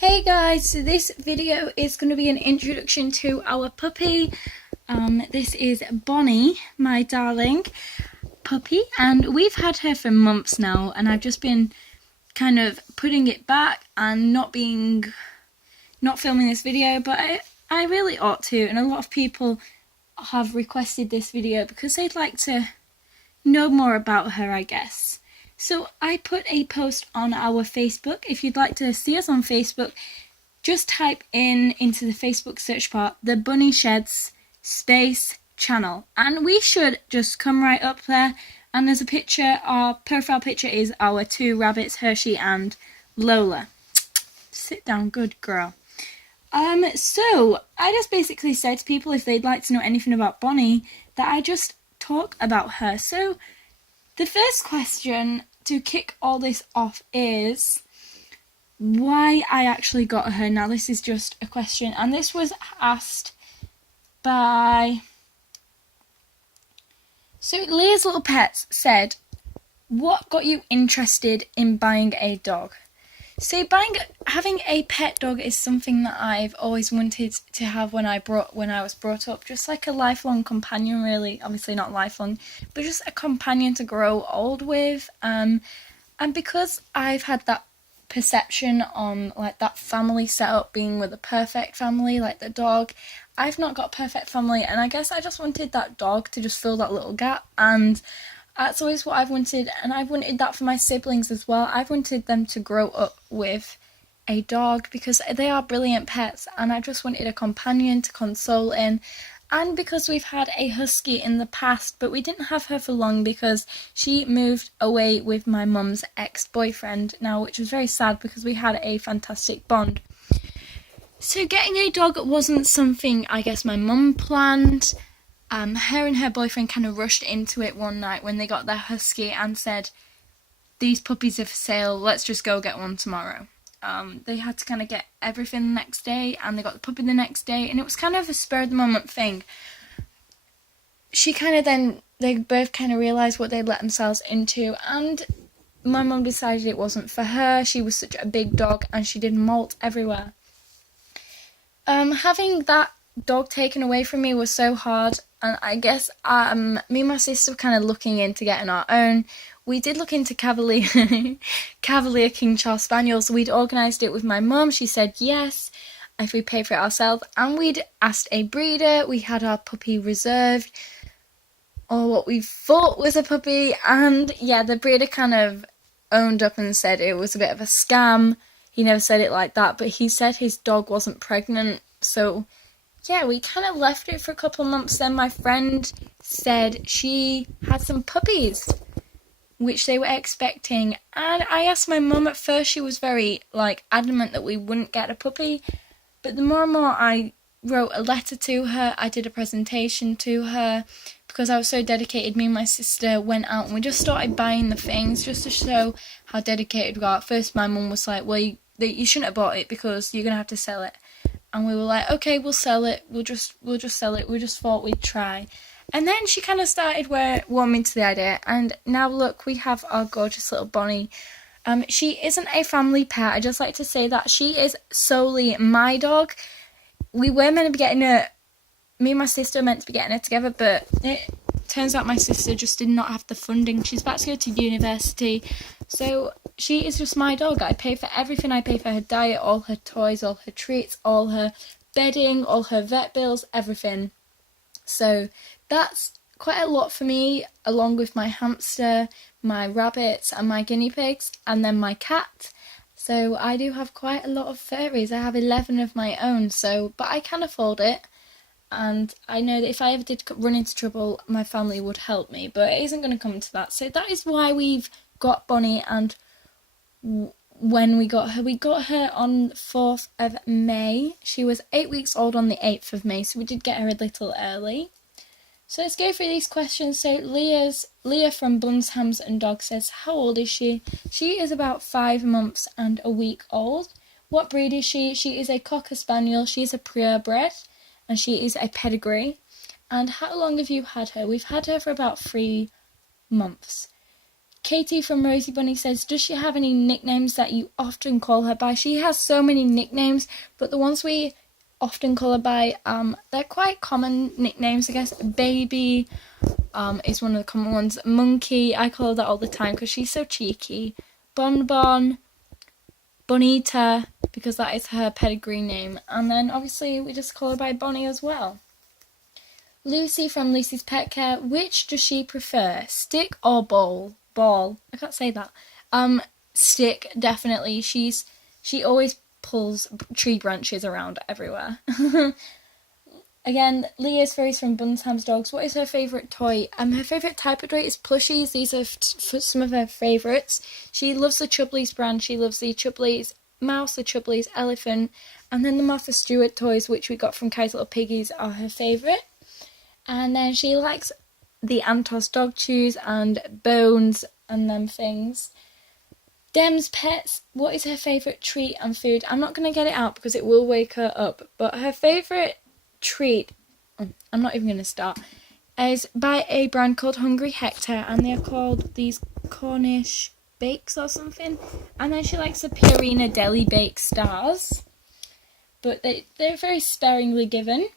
Hey guys, so this video is going to be an introduction to our puppy. This is Bonnie, my darling puppy, and we've had her for months now, and I've just been kind of putting it back and not filming this video, but I really ought to, and a lot of people have requested this video because they'd like to know more about her, I guess. So I put a post on our Facebook. If you'd like to see us on Facebook, just type into the Facebook search bar, the Bunny Sheds space channel, and we should just come right up there. And there's a picture, our profile picture is our two rabbits, Hershey and Lola. Sit down, good girl. So I just basically said to people if they'd like to know anything about Bonnie, that I just talk about her. So the first question to kick all this off is why I actually got her. Now this is just a question, and this was asked by... So Leah's Little Pets said, what got you interested in buying a dog? So having a pet dog is something that I've always wanted to have when I was brought up, just like a lifelong companion, really. Obviously not lifelong, but just a companion to grow old with. And because I've had that perception on like that family setup being with a perfect family, like the dog, I've not got a perfect family, and I guess I just wanted that dog to just fill that little gap, and that's always what I've wanted, and I've wanted that for my siblings as well. I've wanted them to grow up with a dog because they are brilliant pets, and I just wanted a companion to console in. And because we've had a husky in the past, but we didn't have her for long because she moved away with my mum's ex-boyfriend now, which was very sad because we had a fantastic bond. So getting a dog wasn't something I guess my mum planned. Her and her boyfriend kind of rushed into it one night when they got their husky and said, these puppies are for sale, let's just go get one tomorrow. They had to kind of get everything the next day, and they got the puppy the next day, and it was kind of a spur of the moment thing. They both kind of realised what they'd let themselves into, and my mum decided it wasn't for her. She was such a big dog and she did molt everywhere. Having that dog taken away from me was so hard, and I guess me and my sister were kind of looking into getting our own. We did look into Cavalier King Charles Spaniels. We'd organised it with my mum. She said yes if we paid for it ourselves, and we'd asked a breeder. We had our puppy reserved, or what we thought was a puppy, and yeah, the breeder kind of owned up and said it was a bit of a scam. He never said it like that, but he said his dog wasn't pregnant, so yeah, we kind of left it for a couple of months. Then my friend said she had some puppies, which they were expecting, and I asked my mum. At first she was very adamant that we wouldn't get a puppy, but the more and more I wrote a letter to her, I did a presentation to her, because I was so dedicated. Me and my sister went out and we just started buying the things just to show how dedicated we are. At first my mum was like, well, you shouldn't have bought it because you're gonna have to sell it. And we were like, okay, we'll sell it. We'll just sell it. We just thought we'd try. And then she kind of started warming to the idea. And now look, we have our gorgeous little Bonnie. She isn't a family pet. I just like to say that she is solely my dog. We were meant to be getting her. Me and my sister were meant to be getting her together, but it turns out my sister just did not have the funding. She's about to go to university, so she is just my dog. I pay for everything. I pay for her diet, all her toys, all her treats, all her bedding, all her vet bills, everything. So that's quite a lot for me, along with my hamster, my rabbits, and my guinea pigs, and then my cat. So I do have quite a lot of furries. I have 11 of my own, but I can afford it. And I know that if I ever did run into trouble, my family would help me, but it isn't going to come to that. So that is why we've got Bonnie, and when we got her on 4th of May. She was 8 weeks old on the 8th of May, so we did get her a little early. So let's go through these questions. So Leah from Buns, Hams and Dogs says, how old is she? She is about 5 months and a week old. What breed is she? She is a Cocker Spaniel. She's a purebred, and she is a pedigree. And how long have you had her? We've had her for about 3 months. Katie from Rosie Bunny says, does she have any nicknames that you often call her by? She has so many nicknames, but the ones we often call her by, they're quite common nicknames, I guess. Baby is one of the common ones. Monkey, I call her that all the time because she's so cheeky. Bonbon, Bonita, because that is her pedigree name. And then obviously we just call her by Bonnie as well. Lucy from Lucy's Pet Care, which does she prefer, stick or ball? Ball. I can't say that. Stick, definitely. She always pulls tree branches around everywhere. Again, Leah's Fairies from Bunsam's Dogs. What is her favourite toy? Her favourite type of toy is plushies. These are some of her favourites. She loves the Chubblies brand. She loves the Chubblies mouse, the Chubblies elephant, and then the Martha Stewart toys, which we got from Kai's Little Piggies, are her favourite. And then she likes the Antos dog chews and bones and them things. Dem's Pets, what is her favourite treat and food? I'm not going to get it out because it will wake her up, but her favourite treat, I'm not even going to start, is by a brand called Hungry Hector, and they're called these Cornish bakes or something. And then she likes the Purina Deli Bake Stars, but they're very sparingly given.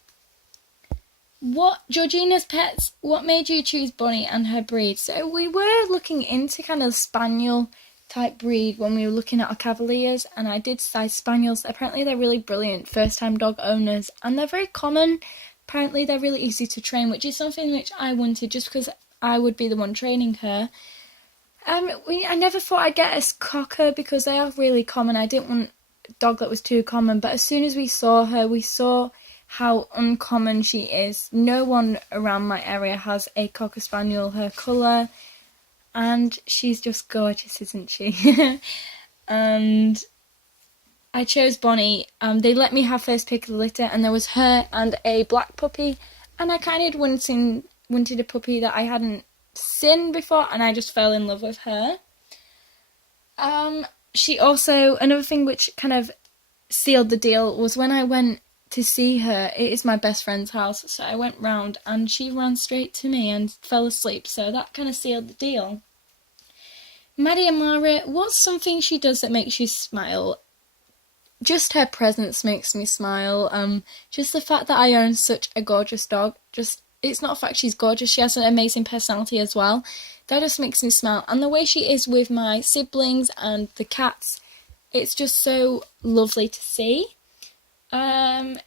What, Georgina's Pets, what made you choose Bonnie and her breed? So we were looking into kind of spaniel type breed when we were looking at our Cavaliers, and I did size spaniels. Apparently they're really brilliant first time dog owners, and they're very common. Apparently they're really easy to train, which is something which I wanted just because I would be the one training her. I never thought I'd get a cocker because they are really common. I didn't want a dog that was too common, but as soon as we saw her, we saw how uncommon she is. No one around my area has a Cocker Spaniel her colour, and she's just gorgeous, isn't she? And I chose Bonnie. They let me have first pick of the litter, and there was her and a black puppy, and I kind of wanted a puppy that I hadn't seen before, and I just fell in love with her. She also, another thing which kind of sealed the deal was when I went to see her. It is my best friend's house, so I went round and she ran straight to me and fell asleep, so that kind of sealed the deal. Maddie Amara, what's something she does that makes you smile? Just her presence makes me smile. Just the fact that I own such a gorgeous dog, it's not a fact she's gorgeous, she has an amazing personality as well. That just makes me smile. And the way she is with my siblings and the cats, it's just so lovely to see.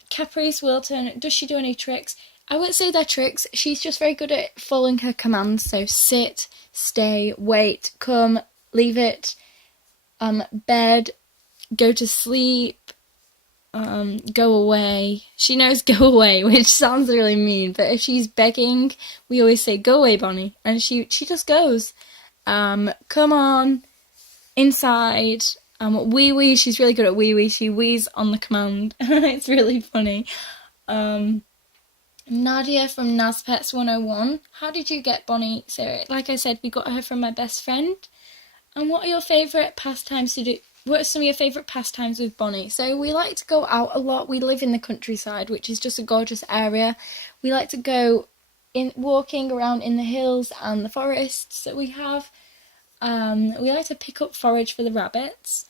Caprice Wilton, does she do any tricks? I wouldn't say they're tricks. She's just very good at following her commands. So sit, stay, wait, come, leave it, bed, go to sleep, go away. She knows go away, which sounds really mean, but if she's begging, we always say go away, Bonnie, and she just goes. Come on, inside. Wee wee, she's really good at wee wee. She wees on the command. It's really funny. Nadia from Naz Pets 101. How did you get Bonnie? So, like I said, we got her from my best friend. And what are your favourite pastimes to do? What are some of your favourite pastimes with Bonnie? So we like to go out a lot. We live in the countryside, which is just a gorgeous area. We like to go walking around in the hills and the forests that we have. We like to pick up forage for the rabbits,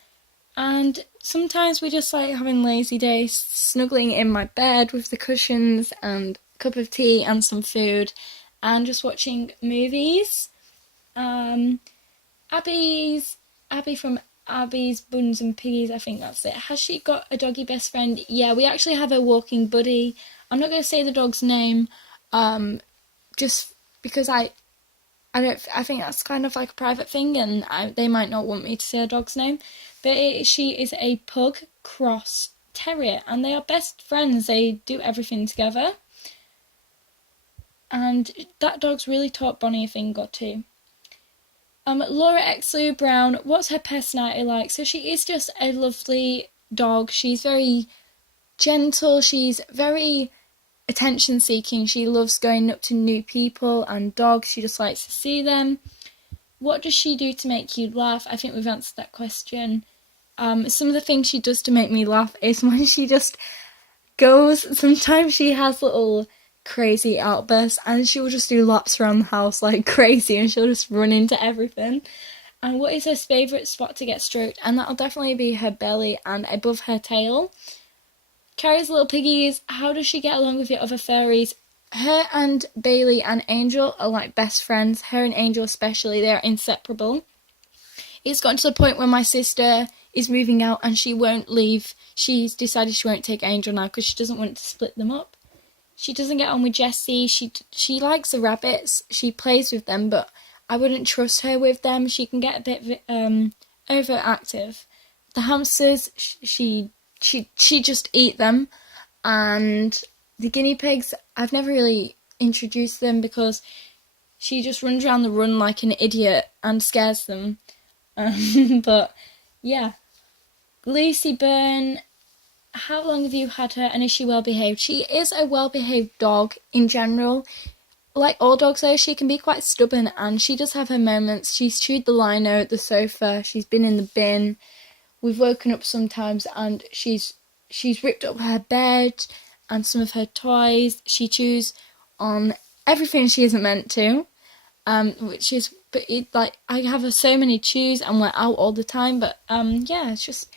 and sometimes we just like having lazy days, snuggling in my bed with the cushions and a cup of tea and some food, and just watching movies. Abby from Abby's Buns and Piggies, I think that's it. Has she got a doggy best friend? Yeah, we actually have a walking buddy. I'm not going to say the dog's name, just because I think that's kind of like a private thing, and they might not want me to say a dog's name. But she is a pug cross terrier, and they are best friends. They do everything together. And that dog's really taught Bonnie a thing or two. Laura Exley Brown, what's her personality like? So she is just a lovely dog. She's very gentle. She's very attention-seeking. She loves going up to new people and dogs. She just likes to see them. What does she do to make you laugh? I think we've answered that question. Some of the things she does to make me laugh is when she just goes, sometimes she has little crazy outbursts, and she'll just do laps around the house like crazy, and she'll just run into everything. And what is her favourite spot to get stroked? And that'll definitely be her belly and above her tail. Carrie's little piggies, how does she get along with your other furries? Her and Bailey and Angel are like best friends. Her and Angel especially, they are inseparable. It's gotten to the point where my sister is moving out and she won't leave. She's decided she won't take Angel now because she doesn't want to split them up. She doesn't get on with Jessie. She likes the rabbits. She plays with them, but I wouldn't trust her with them. She can get a bit overactive. The hamsters, she just eat them. And the guinea pigs, I've never really introduced them because she just runs around the run like an idiot and scares them. But yeah, Lucy Byrne, how long have you had her and is she well behaved? She is a well behaved dog in general. Like all dogs though, she can be quite stubborn and she does have her moments. She's chewed the lino at the sofa, she's been in the bin, we've woken up sometimes and she's ripped up her bed and some of her toys. She chews on everything she isn't meant to, which is, but it, like, I have so many chews and we're out all the time, but yeah, it's just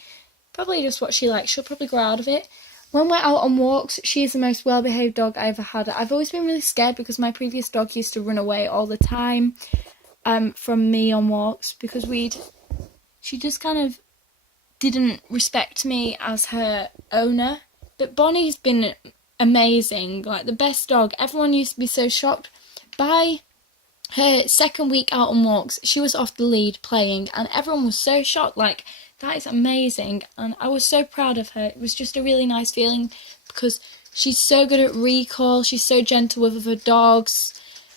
probably just what she likes. She'll probably grow out of it. When we're out on walks, she is the most well-behaved dog I ever had. I've always been really scared because my previous dog used to run away all the time from me on walks because she just kind of didn't respect me as her owner. But Bonnie's been amazing, like the best dog. Everyone used to be so shocked. By her second week out on walks, she was off the lead playing and everyone was so shocked, like, that is amazing, and I was so proud of her. It was just a really nice feeling because she's so good at recall, she's so gentle with other dogs.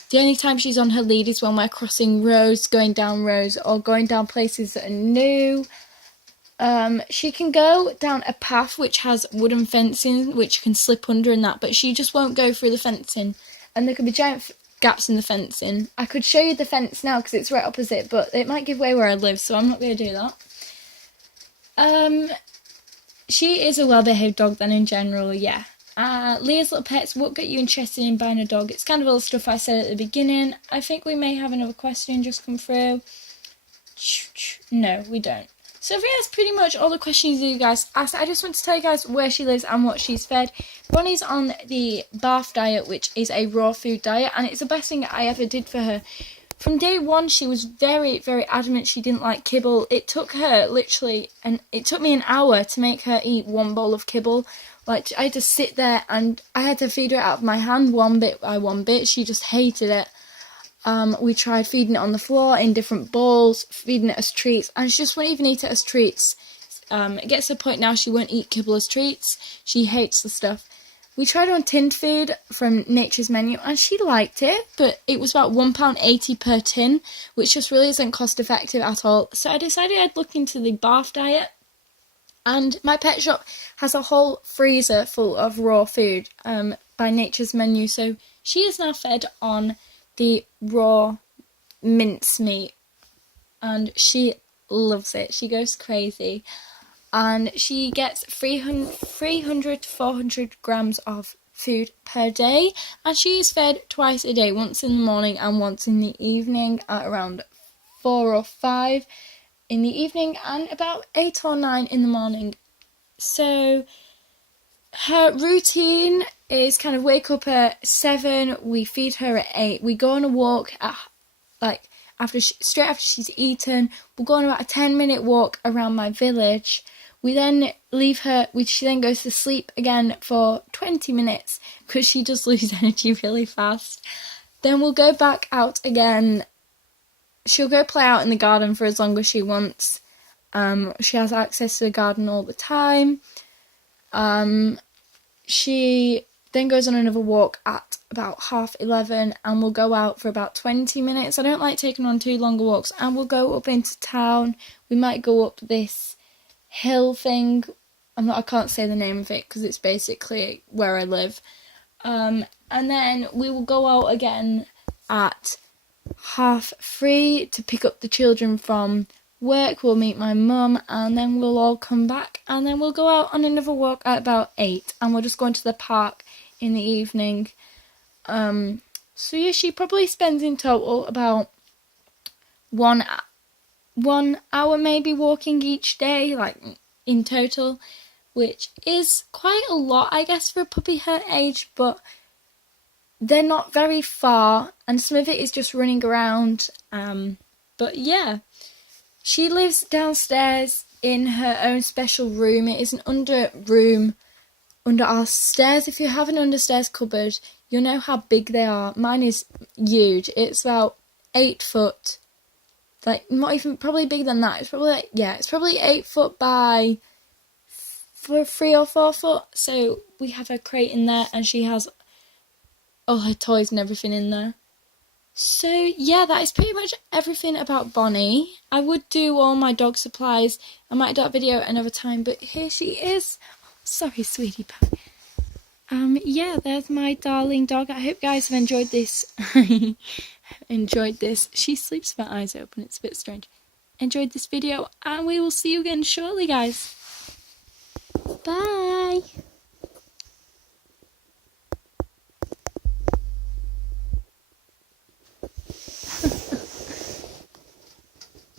The only time she's on her lead is when we're crossing roads, going down roads, or going down places that are new. She can go down a path which has wooden fencing, which you can slip under and that, but she just won't go through the fencing, and there could be giant gaps in the fencing. I could show you the fence now because it's right opposite, but it might give away where I live, so I'm not going to do that. She is a well-behaved dog then in general, yeah. Leah's Little Pets, what got you interested in buying a dog? It's kind of all the stuff I said at the beginning. I think we may have another question just come through. No, we don't. So I think that's pretty much all the questions that you guys asked. I just want to tell you guys where she lives and what she's fed. Bonnie's on the BARF diet, which is a raw food diet, and it's the best thing I ever did for her. From day one, she was very, very adamant she didn't like kibble. It took her literally, and it took me an hour to make her eat one bowl of kibble. Like, I had to sit there and I had to feed her out of my hand one bit by one bit. She just hated it. We tried feeding it on the floor in different bowls, feeding it as treats, and she just won't even eat it as treats. It gets to the point now she won't eat kibble as treats. She hates the stuff. We tried on tinned food from Nature's Menu and she liked it, but it was about £1.80 per tin, which just really isn't cost effective at all. So I decided I'd look into the BARF diet, and my pet shop has a whole freezer full of raw food by Nature's Menu. So she is now fed on the raw mincemeat and she loves it. She goes crazy. And she gets 300 to 400 grams of food per day. And she is fed twice a day, once in the morning and once in the evening at around 4 or 5 in the evening and about 8 or 9 in the morning. So her routine is kind of wake up at 7, we feed her at 8, we go on a walk at straight after she's eaten. We'll go on about a 10-minute walk around my village. We then leave her, she then goes to sleep again for 20 minutes because she does lose energy really fast. Then we'll go back out again. She'll go play out in the garden for as long as she wants. She has access to the garden all the time. She then goes on another walk at about 11:30 and we'll go out for about 20 minutes. I don't like taking on too long walks, and we'll go up into town. We might go up this hill thing. I can't say the name of it because it's basically where I live. And then we will go out again at 3:30 to pick up the children from work. We'll meet my mum and then we'll all come back and then we'll go out on another walk at about 8 and we'll just go into the park in the evening. So yeah, she probably spends in total about 1 hour maybe walking each day, like in total, which is quite a lot, I guess, for a puppy her age, but they're not very far, and some of it is just running around. But yeah, she lives downstairs in her own special room. It is an under room under our stairs. If you have an understairs cupboard, you'll know how big they are. Mine is huge. It's about 8 foot. Like, not even, probably bigger than that. It's probably like, yeah, it's probably 8 foot by 3 or 4 foot. So we have her crate in there, and she has all her toys and everything in there. So yeah, that is pretty much everything about Bonnie. I would do all my dog supplies. I might do that video another time, but here she is. Sorry, sweetie pie. Yeah, there's my darling dog. I hope you guys have enjoyed this. Enjoyed this. She sleeps with her eyes open. It's a bit strange. Enjoyed this video, and we will see you again shortly, guys. Bye.